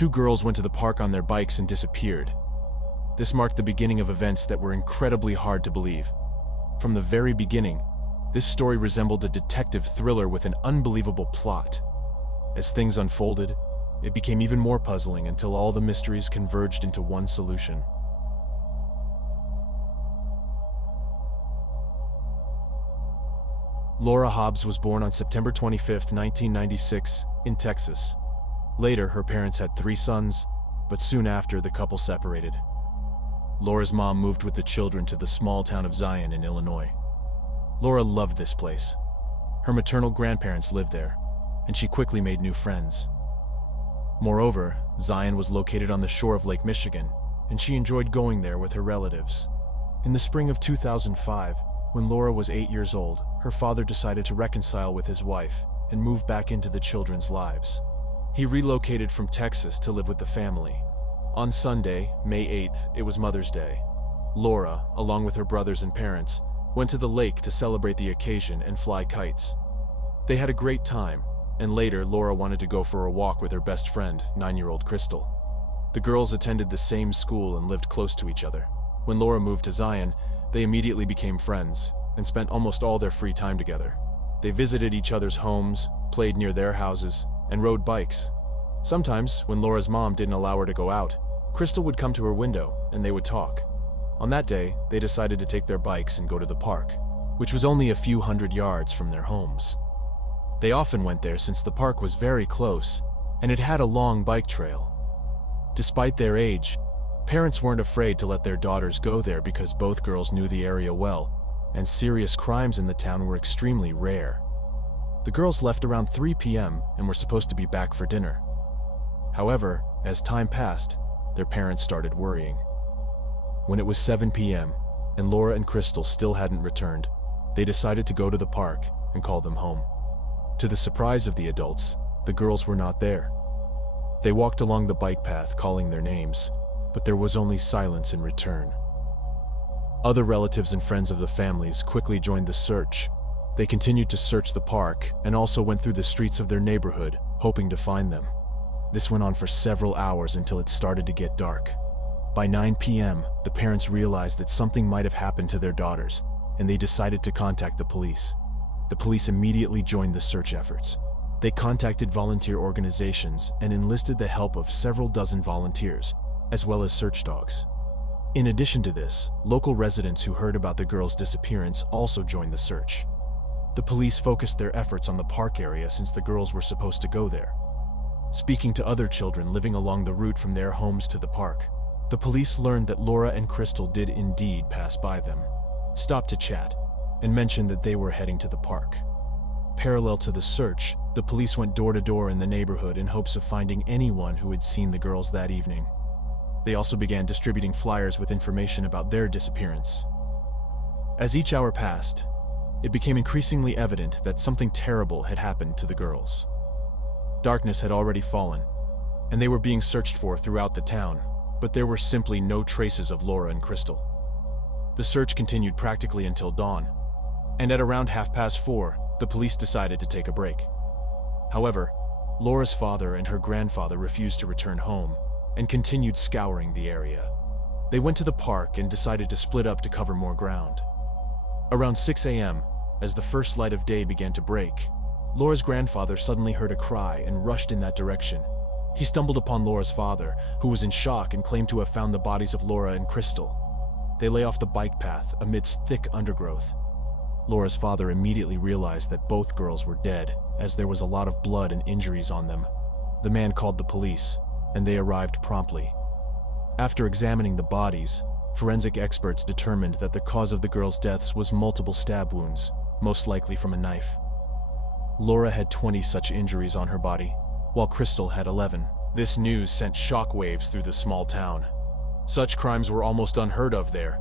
Two girls went to the park on their bikes and disappeared. This marked the beginning of events that were incredibly hard to believe. From the very beginning, this story resembled a detective thriller with an unbelievable plot. As things unfolded, it became even more puzzling until all the mysteries converged into one solution. Laura Hobbs was born on September 25, 1996, in Texas. Later, her parents had 3 sons, but soon after, the couple separated. Laura's mom moved with the children to the small town of Zion in Illinois. Laura loved this place. Her maternal grandparents lived there, and she quickly made new friends. Moreover, Zion was located on the shore of Lake Michigan, and she enjoyed going there with her relatives. In the spring of 2005, when Laura was 8 years old, her father decided to reconcile with his wife and move back into the children's lives. He relocated from Texas to live with the family. On Sunday, May 8th, it was Mother's Day. Laura, along with her brothers and parents, went to the lake to celebrate the occasion and fly kites. They had a great time, and later Laura wanted to go for a walk with her best friend, 9-year-old Crystal. The girls attended the same school and lived close to each other. When Laura moved to Zion, they immediately became friends and spent almost all their free time together. They visited each other's homes, played near their houses, and rode bikes. Sometimes, when Laura's mom didn't allow her to go out, Crystal would come to her window and they would talk. On that day, they decided to take their bikes and go to the park, which was only a few hundred yards from their homes. They often went there since the park was very close and it had a long bike trail. Despite their age, parents weren't afraid to let their daughters go there because both girls knew the area well, and serious crimes in the town were extremely rare. The girls left around 3 p.m. and were supposed to be back for dinner. However, as time passed, their parents started worrying. When it was 7 p.m. and Laura and Crystal still hadn't returned, they decided to go to the park and call them home. To the surprise of the adults, the girls were not there. They walked along the bike path calling their names, but there was only silence in return. Other relatives and friends of the families quickly joined the search. They continued to search the park and also went through the streets of their neighborhood, hoping to find them. This went on for several hours until it started to get dark. By 9 p.m., the parents realized that something might have happened to their daughters, and they decided to contact the police. The police immediately joined the search efforts. They contacted volunteer organizations and enlisted the help of several dozen volunteers, as well as search dogs. In addition to this, local residents who heard about the girls' disappearance also joined the search. The police focused their efforts on the park area since the girls were supposed to go there. Speaking to other children living along the route from their homes to the park, the police learned that Laura and Crystal did indeed pass by them, stopped to chat, and mentioned that they were heading to the park. Parallel to the search, the police went door to door in the neighborhood in hopes of finding anyone who had seen the girls that evening. They also began distributing flyers with information about their disappearance. As each hour passed, it became increasingly evident that something terrible had happened to the girls. Darkness had already fallen, and they were being searched for throughout the town, but there were simply no traces of Laura and Crystal. The search continued practically until dawn, and at around 4:30, the police decided to take a break. However, Laura's father and her grandfather refused to return home and continued scouring the area. They went to the park and decided to split up to cover more ground. Around 6 a.m., as the first light of day began to break, Laura's grandfather suddenly heard a cry and rushed in that direction. He stumbled upon Laura's father, who was in shock and claimed to have found the bodies of Laura and Crystal. They lay off the bike path amidst thick undergrowth. Laura's father immediately realized that both girls were dead, as there was a lot of blood and injuries on them. The man called the police, and they arrived promptly. After examining the bodies, forensic experts determined that the cause of the girls' deaths was multiple stab wounds, most likely from a knife. Laura had 20 such injuries on her body, while Crystal had 11. This news sent shockwaves through the small town. Such crimes were almost unheard of there,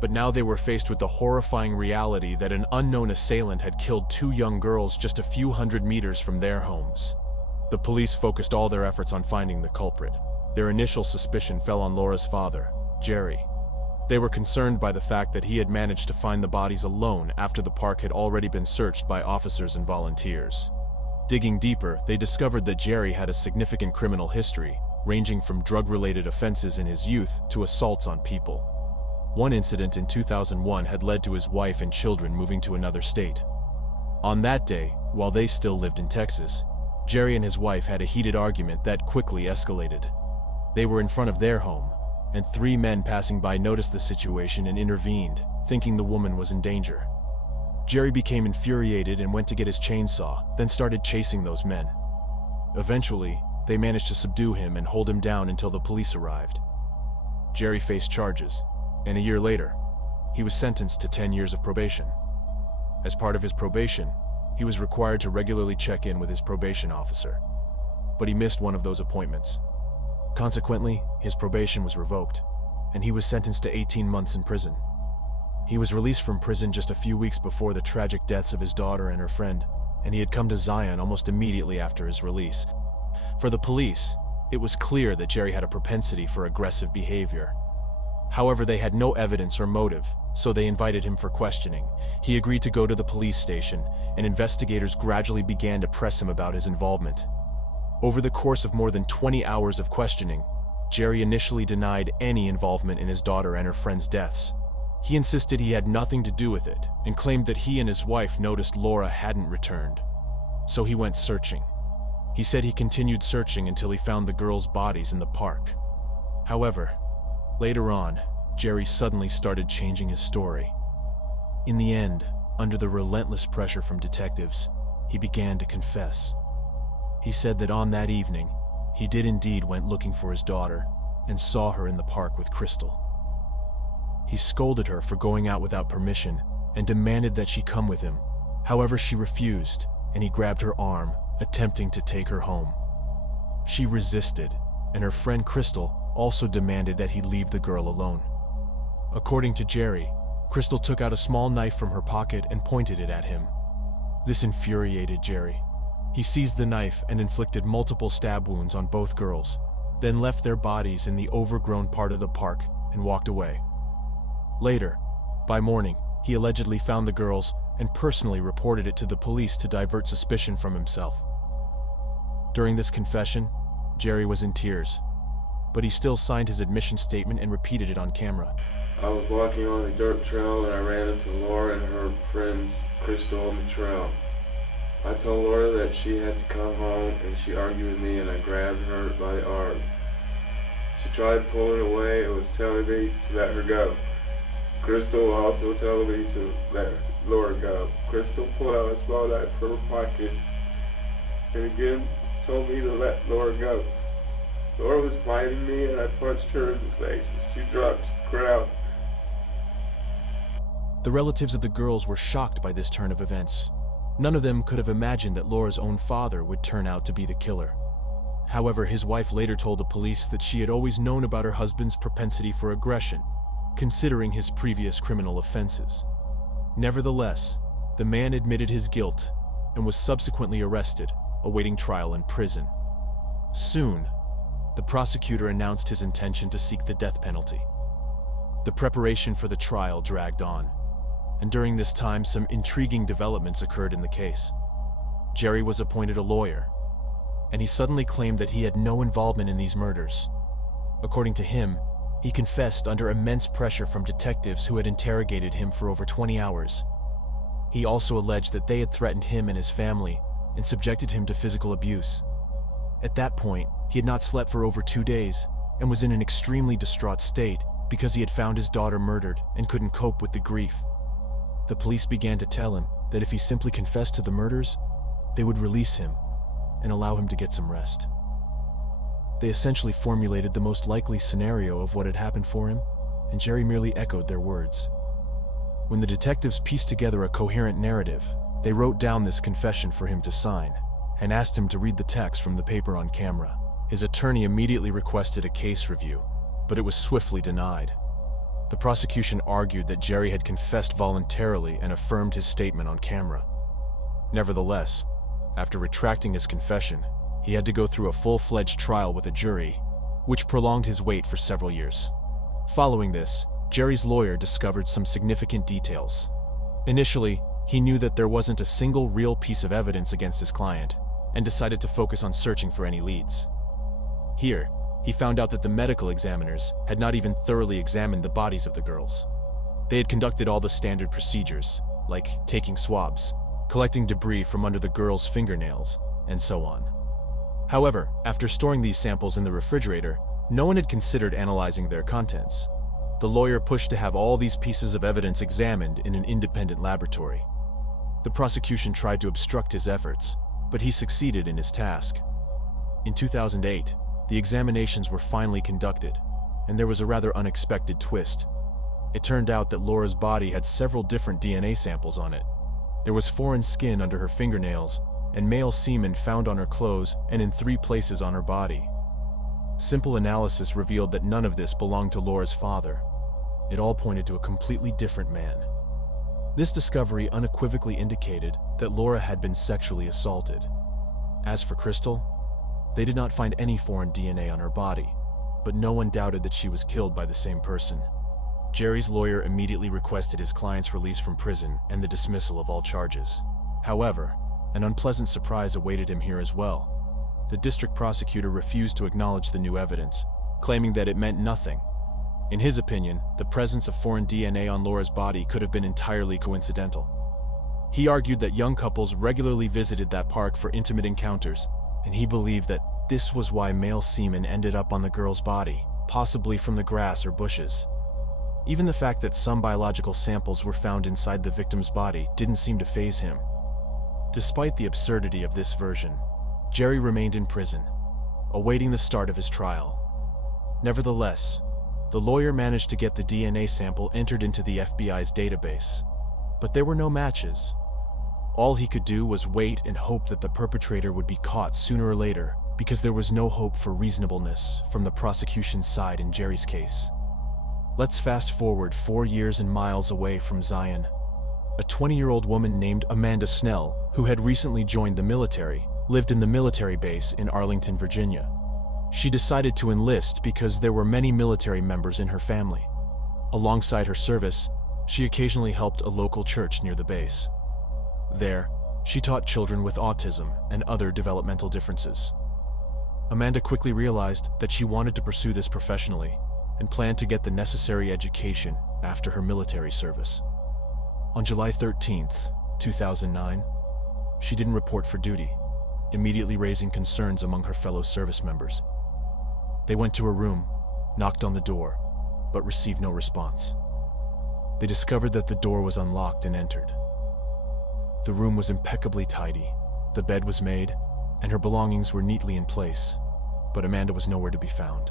but now they were faced with the horrifying reality that an unknown assailant had killed 2 young girls just a few hundred meters from their homes. The police focused all their efforts on finding the culprit. Their initial suspicion fell on Laura's father, Jerry. They were concerned by the fact that he had managed to find the bodies alone after the park had already been searched by officers and volunteers. Digging deeper, they discovered that Jerry had a significant criminal history, ranging from drug-related offenses in his youth to assaults on people. One incident in 2001 had led to his wife and children moving to another state. On that day, while they still lived in Texas, Jerry and his wife had a heated argument that quickly escalated. They were in front of their home, and 3 men passing by noticed the situation and intervened, thinking the woman was in danger. Jerry became infuriated and went to get his chainsaw, then started chasing those men. Eventually, they managed to subdue him and hold him down until the police arrived. Jerry faced charges, and a year later, he was sentenced to 10 years of probation. As part of his probation, he was required to regularly check in with his probation officer, but he missed one of those appointments. Consequently, his probation was revoked, and he was sentenced to 18 months in prison. He was released from prison just a few weeks before the tragic deaths of his daughter and her friend, and he had come to Zion almost immediately after his release. For the police, it was clear that Jerry had a propensity for aggressive behavior. However, they had no evidence or motive, so they invited him for questioning. He agreed to go to the police station, and investigators gradually began to press him about his involvement. Over the course of more than 20 hours of questioning, Jerry initially denied any involvement in his daughter and her friend's deaths. He insisted he had nothing to do with it, and claimed that he and his wife noticed Laura hadn't returned. So he went searching. He said he continued searching until he found the girls' bodies in the park. However, later on, Jerry suddenly started changing his story. In the end, under the relentless pressure from detectives, he began to confess. He said that on that evening, he did indeed went looking for his daughter and saw her in the park with Crystal. He scolded her for going out without permission and demanded that she come with him. However, she refused, and he grabbed her arm, attempting to take her home. She resisted, and her friend Crystal also demanded that he leave the girl alone. According to Jerry, Crystal took out a small knife from her pocket and pointed it at him. This infuriated Jerry. He seized the knife and inflicted multiple stab wounds on both girls, then left their bodies in the overgrown part of the park and walked away. Later, by morning, he allegedly found the girls and personally reported it to the police to divert suspicion from himself. During this confession, Jerry was in tears, but he still signed his admission statement and repeated it on camera. I was walking on a dirt trail and I ran into Laura and her friends Crystal on the trail. I told Laura that she had to come home and she argued with me and I grabbed her by the arm. She tried pulling away and was telling me to let her go. Crystal also telling me to let Laura go. Crystal pulled out a small knife from her pocket and again told me to let Laura go. Laura was fighting me and I punched her in the face and she dropped to the ground. The relatives of the girls were shocked by this turn of events. None of them could have imagined that Laura's own father would turn out to be the killer. However, his wife later told the police that she had always known about her husband's propensity for aggression, considering his previous criminal offenses. Nevertheless, the man admitted his guilt and was subsequently arrested, awaiting trial in prison. Soon, the prosecutor announced his intention to seek the death penalty. The preparation for the trial dragged on, and during this time some intriguing developments occurred in the case. Jerry was appointed a lawyer, and he suddenly claimed that he had no involvement in these murders. According to him, he confessed under immense pressure from detectives who had interrogated him for over 20 hours. He also alleged that they had threatened him and his family and subjected him to physical abuse. At that point, he had not slept for over 2 days and was in an extremely distraught state because he had found his daughter murdered and couldn't cope with the grief. The police began to tell him that if he simply confessed to the murders, they would release him and allow him to get some rest. They essentially formulated the most likely scenario of what had happened for him, and Jerry merely echoed their words. When the detectives pieced together a coherent narrative, they wrote down this confession for him to sign, and asked him to read the text from the paper on camera. His attorney immediately requested a case review, but it was swiftly denied. The prosecution argued that Jerry had confessed voluntarily and affirmed his statement on camera. Nevertheless, after retracting his confession, he had to go through a full-fledged trial with a jury, which prolonged his wait for several years. Following this, Jerry's lawyer discovered some significant details. Initially, he knew that there wasn't a single real piece of evidence against his client, and decided to focus on searching for any leads. Here, he found out that the medical examiners had not even thoroughly examined the bodies of the girls. They had conducted all the standard procedures, like taking swabs, collecting debris from under the girls' fingernails, and so on. However, after storing these samples in the refrigerator, no one had considered analyzing their contents. The lawyer pushed to have all these pieces of evidence examined in an independent laboratory. The prosecution tried to obstruct his efforts, but he succeeded in his task. In 2008, the examinations were finally conducted, and there was a rather unexpected twist. It turned out that Laura's body had several different DNA samples on it. There was foreign skin under her fingernails, and male semen found on her clothes and in 3 places on her body. Simple analysis revealed that none of this belonged to Laura's father. It all pointed to a completely different man. This discovery unequivocally indicated that Laura had been sexually assaulted. As for Crystal, they did not find any foreign DNA on her body, but no one doubted that she was killed by the same person. Jerry's lawyer immediately requested his client's release from prison and the dismissal of all charges. However, an unpleasant surprise awaited him here as well. The district prosecutor refused to acknowledge the new evidence, claiming that it meant nothing. In his opinion, the presence of foreign DNA on Laura's body could have been entirely coincidental. He argued that young couples regularly visited that park for intimate encounters, and he believed that this was why male semen ended up on the girl's body, possibly from the grass or bushes. Even the fact that some biological samples were found inside the victim's body didn't seem to faze him. Despite the absurdity of this version, Jerry remained in prison, awaiting the start of his trial. Nevertheless, the lawyer managed to get the DNA sample entered into the FBI's database, but there were no matches. All he could do was wait and hope that the perpetrator would be caught sooner or later, because there was no hope for reasonableness from the prosecution's side in Jerry's case. Let's fast forward 4 years and miles away from Zion. A 20-year-old woman named Amanda Snell, who had recently joined the military, lived in the military base in Arlington, Virginia. She decided to enlist because there were many military members in her family. Alongside her service, she occasionally helped a local church near the base. There, she taught children with autism and other developmental differences. Amanda quickly realized that she wanted to pursue this professionally and planned to get the necessary education after her military service. On July 13th, 2009, she didn't report for duty, immediately raising concerns among her fellow service members. They went to her room, knocked on the door, but received no response. They discovered that the door was unlocked and entered. The room was impeccably tidy, the bed was made, and her belongings were neatly in place, but Amanda was nowhere to be found.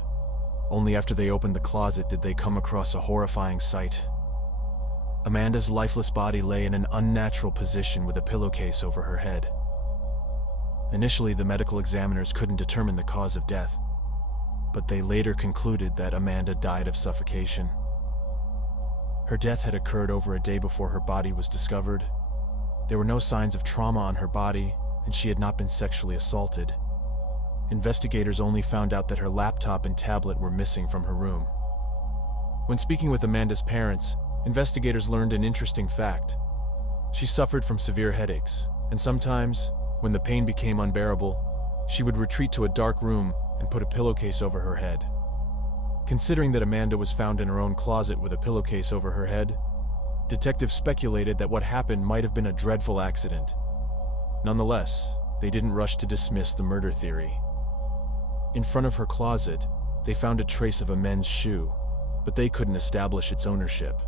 Only after they opened the closet did they come across a horrifying sight. Amanda's lifeless body lay in an unnatural position with a pillowcase over her head. Initially, the medical examiners couldn't determine the cause of death, but they later concluded that Amanda died of suffocation. Her death had occurred over a day before her body was discovered. There were no signs of trauma on her body, and she had not been sexually assaulted. Investigators only found out that her laptop and tablet were missing from her room. When speaking with Amanda's parents, investigators learned an interesting fact. She suffered from severe headaches, and sometimes, when the pain became unbearable, she would retreat to a dark room and put a pillowcase over her head. Considering that Amanda was found in her own closet with a pillowcase over her head, detectives speculated that what happened might have been a dreadful accident. Nonetheless, they didn't rush to dismiss the murder theory. In front of her closet, they found a trace of a men's shoe, but they couldn't establish its ownership.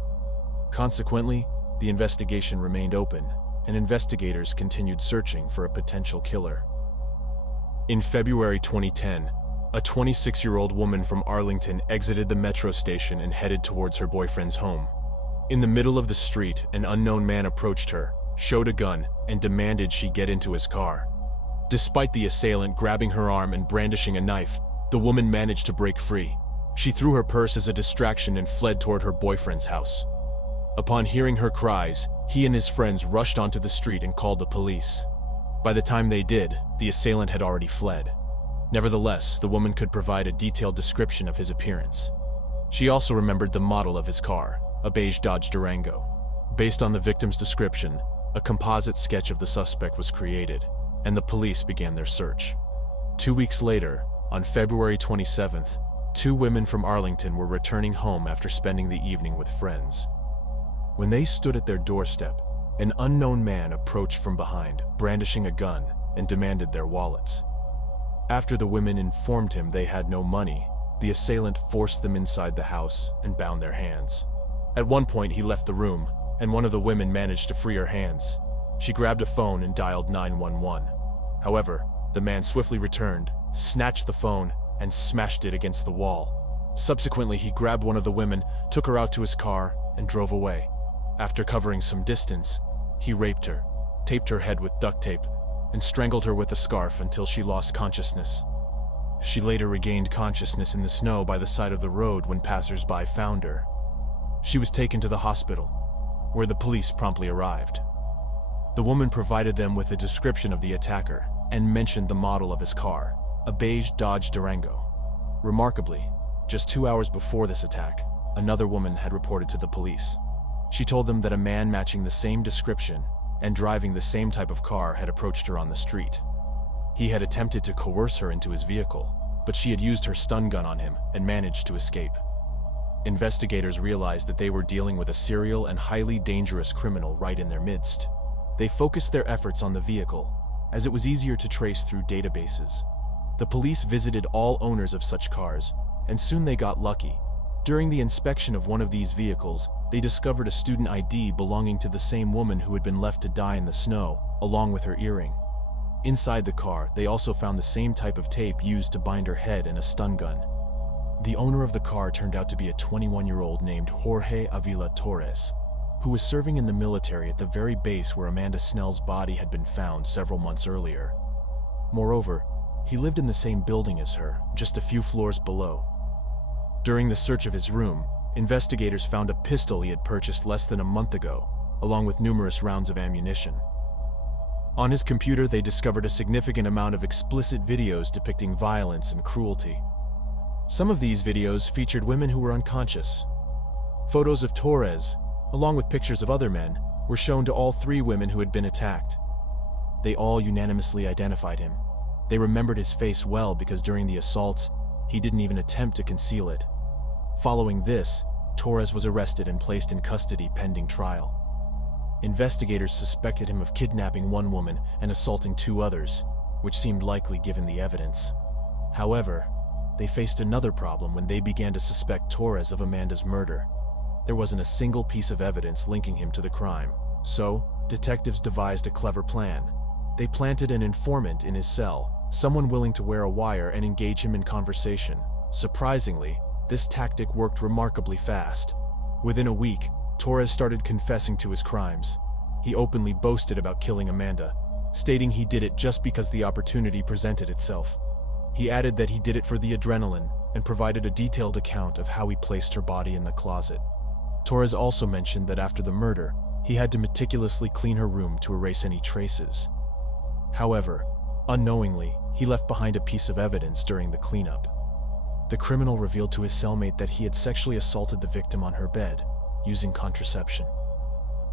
Consequently, the investigation remained open, and investigators continued searching for a potential killer. In February 2010, a 26-year-old woman from Arlington exited the metro station and headed towards her boyfriend's home. In the middle of the street, an unknown man approached her, showed a gun, and demanded she get into his car. Despite the assailant grabbing her arm and brandishing a knife, the woman managed to break free. She threw her purse as a distraction and fled toward her boyfriend's house. Upon hearing her cries, he and his friends rushed onto the street and called the police. By the time they did, the assailant had already fled. Nevertheless, the woman could provide a detailed description of his appearance. She also remembered the model of his car, a beige Dodge Durango. Based on the victim's description, a composite sketch of the suspect was created, and the police began their search. 2 weeks later, On February 27th, two women from Arlington were returning home after spending the evening with friends. When they stood at their doorstep, an unknown man approached from behind, brandishing a gun, and demanded their wallets. After the women informed him they had no money, the assailant forced them inside the house and bound their hands. At one point, he left the room, and one of the women managed to free her hands. She grabbed a phone and dialed 911. However, the man swiftly returned, snatched the phone, and smashed it against the wall. Subsequently, he grabbed one of the women, took her out to his car, and drove away. After covering some distance, he raped her, taped her head with duct tape, and strangled her with a scarf until she lost consciousness. She later regained consciousness in the snow by the side of the road when passers-by found her. She was taken to the hospital, where the police promptly arrived. The woman provided them with a description of the attacker and mentioned the model of his car, a beige Dodge Durango. Remarkably, just 2 hours before this attack, another woman had reported to the police. She told them that a man matching the same description and driving the same type of car had approached her on the street. He had attempted to coerce her into his vehicle, but she had used her stun gun on him and managed to escape. Investigators realized that they were dealing with a serial and highly dangerous criminal right in their midst. They focused their efforts on the vehicle, as it was easier to trace through databases. The police visited all owners of such cars, and soon they got lucky. During the inspection of one of these vehicles, they discovered a student ID belonging to the same woman who had been left to die in the snow, along with her earring. Inside the car, they also found the same type of tape used to bind her head and a stun gun. The owner of the car turned out to be a 21-year-old named Jorge Avila Torres, who was serving in the military at the very base where Amanda Snell's body had been found several months earlier. Moreover, he lived in the same building as her, just a few floors below. During the search of his room, investigators found a pistol he had purchased less than a month ago, along with numerous rounds of ammunition. On his computer, they discovered a significant amount of explicit videos depicting violence and cruelty. Some of these videos featured women who were unconscious. Photos of Torres, along with pictures of other men, were shown to all three women who had been attacked. They all unanimously identified him. They remembered his face well because during the assaults, he didn't even attempt to conceal it. Following this, Torres was arrested and placed in custody pending trial. Investigators suspected him of kidnapping one woman and assaulting two others, which seemed likely given the evidence. However, they faced another problem when they began to suspect Torres of Amanda's murder. There wasn't a single piece of evidence linking him to the crime, so detectives devised a clever plan. They planted an informant in his cell, someone willing to wear a wire and engage him in conversation. Surprisingly, this tactic worked remarkably fast. Within a week, Torres started confessing to his crimes. He openly boasted about killing Amanda, stating he did it just because the opportunity presented itself. He added that he did it for the adrenaline and provided a detailed account of how he placed her body in the closet. Torres also mentioned that after the murder, he had to meticulously clean her room to erase any traces. However, unknowingly, he left behind a piece of evidence during the cleanup. The criminal revealed to his cellmate that he had sexually assaulted the victim on her bed, using contraception.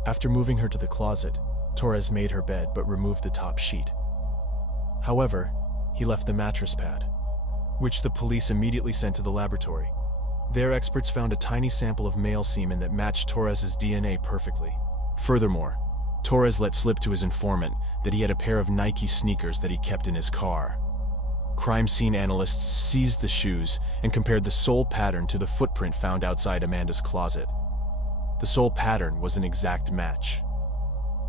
After moving her to the closet, Torres made her bed but removed the top sheet. However, he left the mattress pad, which the police immediately sent to the laboratory. Their experts found a tiny sample of male semen that matched Torres's DNA perfectly. Furthermore, Torres let slip to his informant that he had a pair of Nike sneakers that he kept in his car. Crime scene analysts seized the shoes and compared the sole pattern to the footprint found outside Amanda's closet. The sole pattern was an exact match.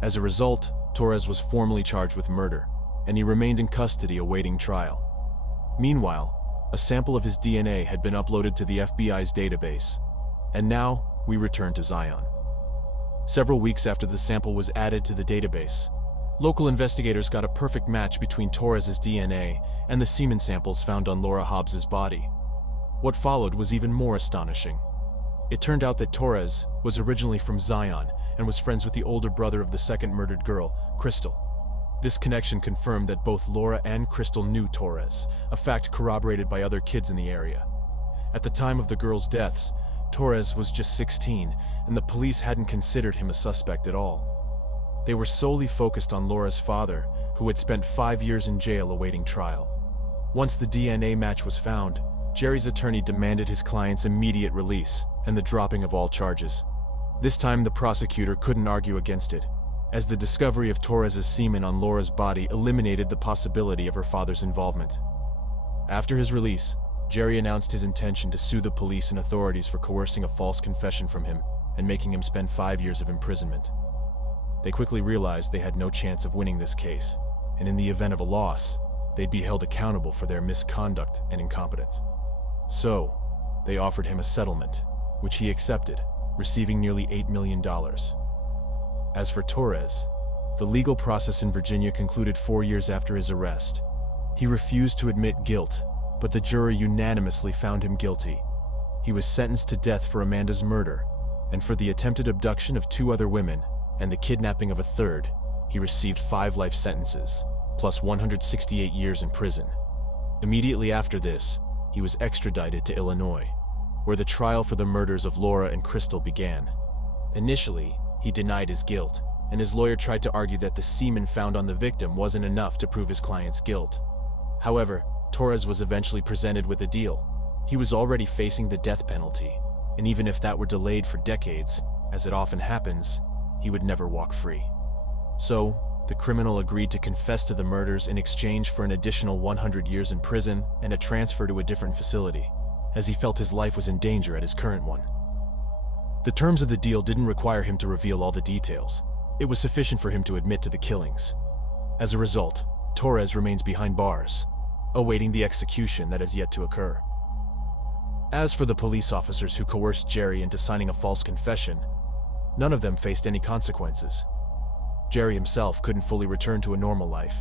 As a result, Torres was formally charged with murder, and he remained in custody awaiting trial. Meanwhile, a sample of his DNA had been uploaded to the FBI's database, and now we return to Zion. Several weeks after the sample was added to the database, local investigators got a perfect match between Torres's DNA and the semen samples found on Laura Hobbs's body. What followed was even more astonishing. It turned out that Torres was originally from Zion and was friends with the older brother of the second murdered girl, Crystal. This connection confirmed that both Laura and Crystal knew Torres, a fact corroborated by other kids in the area. At the time of the girls' deaths, Torres was just 16, and the police hadn't considered him a suspect at all. They were solely focused on Laura's father, who had spent 5 years in jail awaiting trial. Once the DNA match was found, Jerry's attorney demanded his client's immediate release and the dropping of all charges. This time the prosecutor couldn't argue against it, as the discovery of Torres's semen on Laura's body eliminated the possibility of her father's involvement. After his release, Jerry announced his intention to sue the police and authorities for coercing a false confession from him and making him spend 5 years of imprisonment. They quickly realized they had no chance of winning this case, and in the event of a loss, they'd be held accountable for their misconduct and incompetence. So, they offered him a settlement, which he accepted, receiving nearly $8 million. As for Torres, the legal process in Virginia concluded 4 years after his arrest. He refused to admit guilt, but the jury unanimously found him guilty. He was sentenced to death for Amanda's murder, and for the attempted abduction of 2 other women and the kidnapping of a third, he received 5 life sentences, plus 168 years in prison. Immediately after this, he was extradited to Illinois, where the trial for the murders of Laura and Crystal began. Initially, he denied his guilt, and his lawyer tried to argue that the semen found on the victim wasn't enough to prove his client's guilt. However, Torres was eventually presented with a deal. He was already facing the death penalty, and even if that were delayed for decades, as it often happens, he would never walk free. So, the criminal agreed to confess to the murders in exchange for an additional 100 years in prison and a transfer to a different facility, as he felt his life was in danger at his current one. The terms of the deal didn't require him to reveal all the details. It was sufficient for him to admit to the killings. As a result, Torres remains behind bars, awaiting the execution that has yet to occur. As for the police officers who coerced Jerry into signing a false confession, none of them faced any consequences. Jerry himself couldn't fully return to a normal life.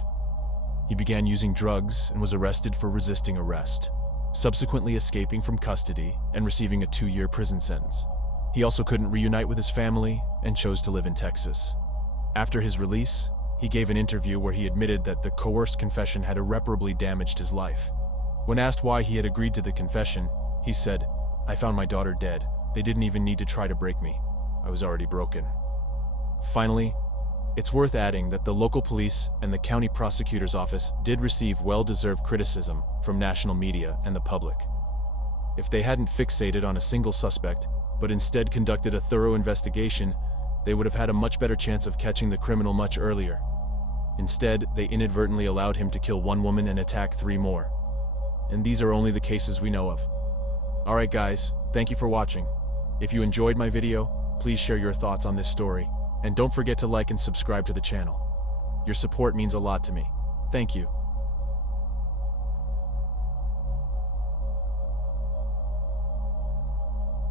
He began using drugs and was arrested for resisting arrest, subsequently escaping from custody and receiving a 2-year prison sentence. He also couldn't reunite with his family and chose to live in Texas. After his release, he gave an interview where he admitted that the coerced confession had irreparably damaged his life. When asked why he had agreed to the confession, he said, "I found my daughter dead. They didn't even need to try to break me. I was already broken." Finally, it's worth adding that the local police and the county prosecutor's office did receive well-deserved criticism from national media and the public. If they hadn't fixated on a single suspect, but instead conducted a thorough investigation, they would have had a much better chance of catching the criminal much earlier. Instead, they inadvertently allowed him to kill 1 woman and attack 3 more. And these are only the cases we know of. Alright guys, thank you for watching. If you enjoyed my video, please share your thoughts on this story, and don't forget to like and subscribe to the channel. Your support means a lot to me. Thank you.